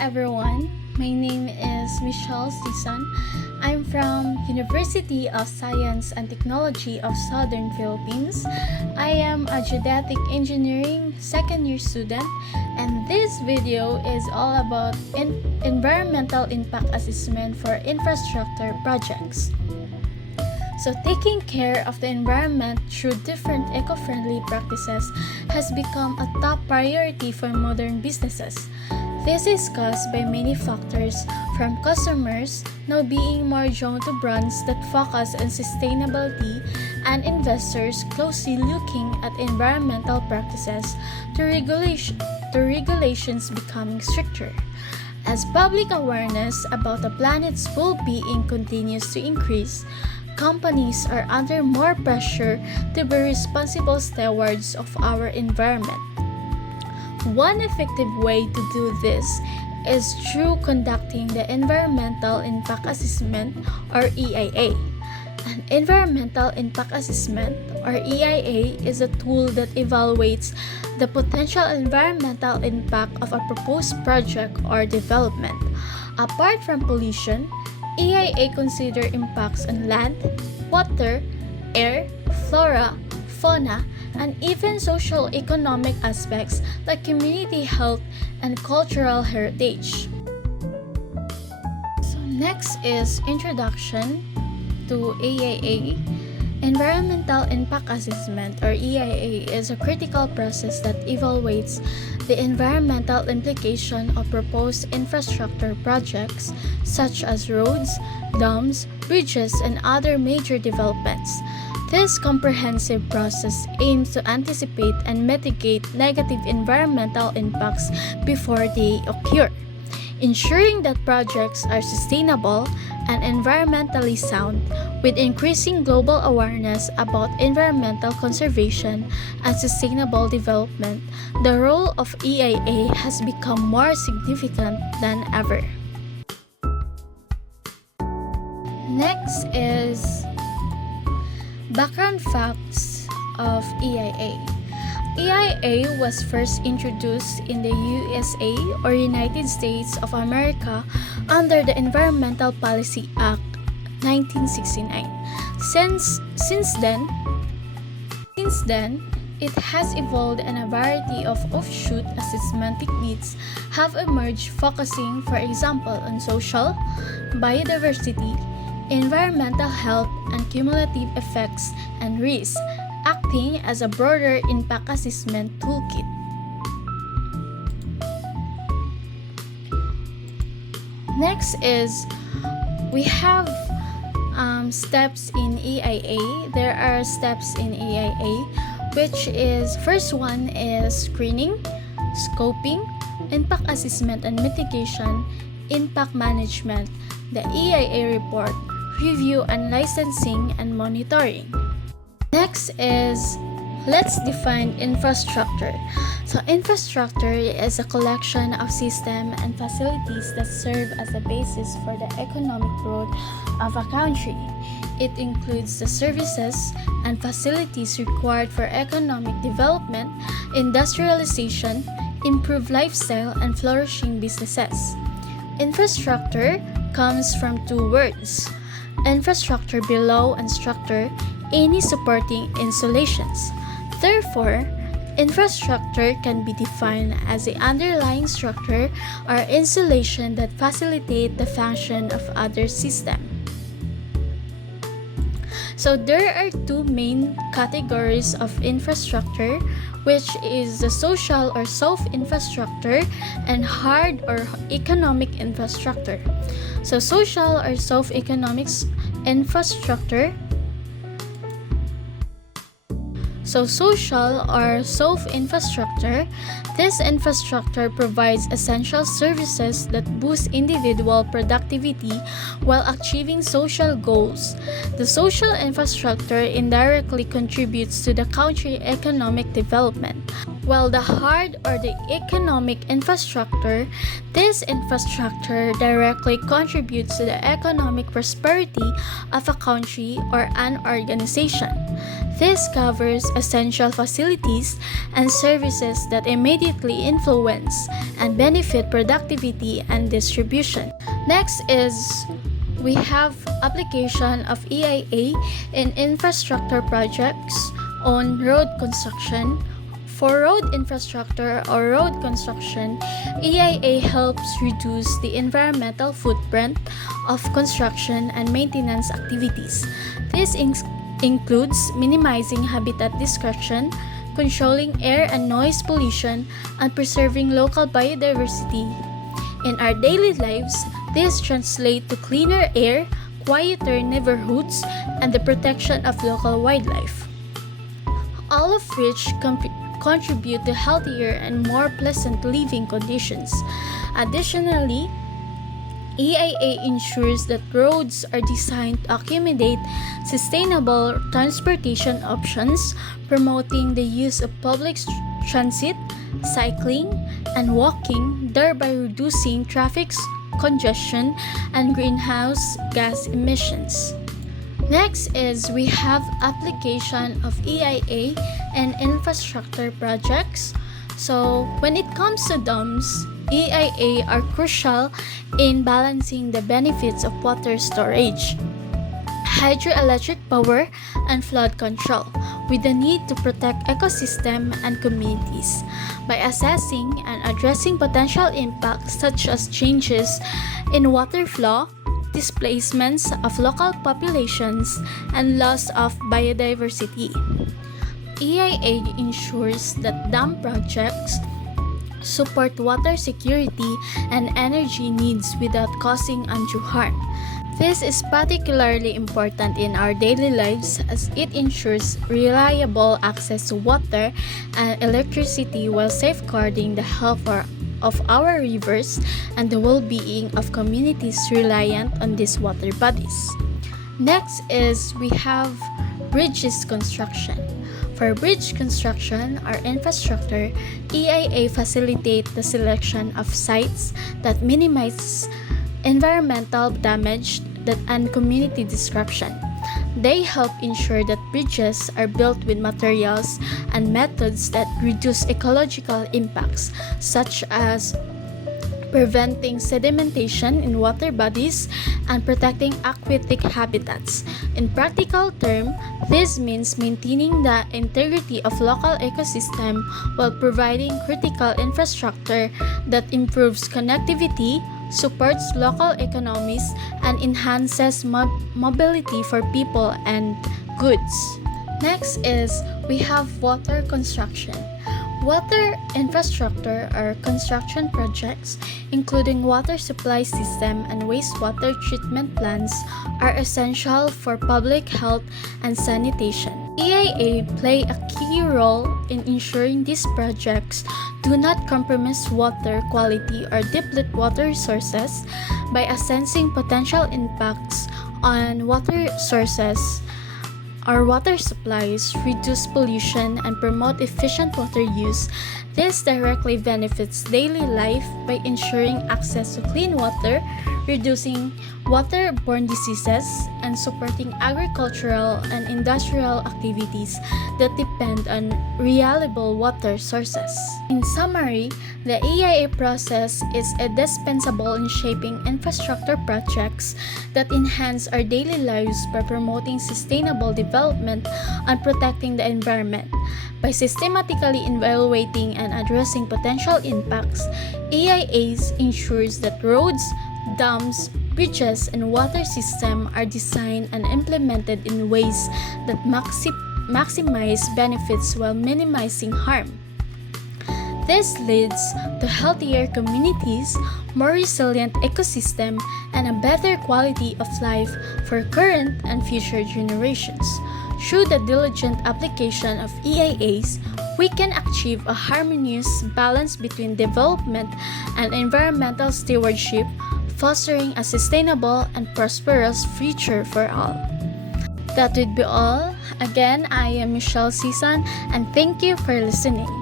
everyone, my name is Michelle Sison. I'm from University of Science and Technology of Southern Philippines. I am a geodetic engineering second year student, and this video is all about environmental impact assessment for infrastructure projects. So, taking care of the environment through different eco-friendly practices has become a top priority for modern businesses. This is caused by many factors, from customers now being more drawn to brands that focus on sustainability and investors closely looking at environmental practices to regulations becoming stricter. As public awareness about the planet's well-being continues to increase, companies are under more pressure to be responsible stewards of our environment. One effective way to do this is through conducting the Environmental Impact Assessment or EIA. An Environmental Impact Assessment or EIA is a tool that evaluates the potential environmental impact of a proposed project or development. Apart from pollution, EIA consider impacts on land, water, air, flora, fauna, and even social-economic aspects like community health and cultural heritage. So next is introduction to EIA. Environmental Impact Assessment or EIA is a critical process that evaluates the environmental implication of proposed infrastructure projects such as roads, dams, bridges, and other major developments. This comprehensive process aims to anticipate and mitigate negative environmental impacts before they occur, ensuring that projects are sustainable and environmentally sound. With increasing global awareness about environmental conservation and sustainable development, the role of EIA has become more significant than ever. Next is background facts of EIA. EIA was first introduced in the USA or United States of America under the Environmental Policy Act 1969. Since then, it has evolved and a variety of offshoot assessment techniques have emerged focusing, for example, on social, biodiversity, environmental health, and cumulative effects and risks, acting as a broader impact assessment toolkit. Next is we have steps in EIA. There are steps in EIA, which is first one is screening, scoping, impact assessment and mitigation, impact management, the EIA report, review and licensing and monitoring. Next is let's define infrastructure. So infrastructure is a collection of systems and facilities that serve as a basis for the economic growth of a country. It includes the services and facilities required for economic development, industrialization, improved lifestyle, and flourishing businesses. Infrastructure comes from two words: infrastructure below and structure, any supporting installations. Therefore, infrastructure can be defined as the underlying structure or installation that facilitate the function of other systems. So there are two main categories of infrastructure, which is the social or soft infrastructure and hard or economic infrastructure. So social or soft economics infrastructure. So social or soft infrastructure, this infrastructure provides essential services that boost individual productivity while achieving social goals. The social infrastructure indirectly contributes to the country's economic development. While the hard or the economic infrastructure, this infrastructure directly contributes to the economic prosperity of a country or an organization. This covers essential facilities and services that immediately influence and benefit productivity and distribution. Next is we have application of EIA in infrastructure projects on road construction. For road infrastructure or road construction, EIA helps reduce the environmental footprint of construction and maintenance activities. This includes minimizing habitat destruction, controlling air and noise pollution, and preserving local biodiversity. In our daily lives, this translates to cleaner air, quieter neighborhoods, and the protection of local wildlife, all of which contribute to healthier and more pleasant living conditions. Additionally, EIA ensures that roads are designed to accommodate sustainable transportation options, promoting the use of public transit, cycling, and walking, thereby reducing traffic congestion and greenhouse gas emissions. Next is we have application of EIA and infrastructure projects. So when it comes to dams, EIA are crucial in balancing the benefits of water storage, hydroelectric power, and flood control, with the need to protect ecosystem and communities. By assessing and addressing potential impacts such as changes in water flow, displacements of local populations, and loss of biodiversity, EIA ensures that dam projects support water security and energy needs without causing undue harm. This is particularly important in our daily lives as it ensures reliable access to water and electricity while safeguarding the health of our rivers and the well-being of communities reliant on these water bodies. Next is we have bridges construction. For bridge construction or infrastructure, EIA facilitate the selection of sites that minimize environmental damage and community disruption. They help ensure that bridges are built with materials and methods that reduce ecological impacts, such as preventing sedimentation in water bodies and protecting aquatic habitats. In practical terms, this means maintaining the integrity of local ecosystem while providing critical infrastructure that improves connectivity, supports local economies, and enhances mobility for people and goods. Next is we have water construction. Water infrastructure or construction projects, including water supply system and wastewater treatment plants, are essential for public health and sanitation. EIA play a key role in ensuring these projects do not compromise water quality or deplete water resources by assessing potential impacts on water sources. Our water supplies reduce pollution and promote efficient water use. This directly benefits daily life by ensuring access to clean water, reducing waterborne diseases, and supporting agricultural and industrial activities that depend on reliable water sources. In summary, the EIA process is indispensable in shaping infrastructure projects that enhance our daily lives by promoting sustainable development and protecting the environment. By systematically evaluating and addressing potential impacts, EIAs ensures that roads, dams, bridges, and water systems are designed and implemented in ways that maximize benefits while minimizing harm. This leads to healthier communities, more resilient ecosystem, and a better quality of life for current and future generations. Through the diligent application of EIAs, we can achieve a harmonious balance between development and environmental stewardship, fostering a sustainable and prosperous future for all. That would be all. Again, I am Michelle Sisan, and thank you for listening.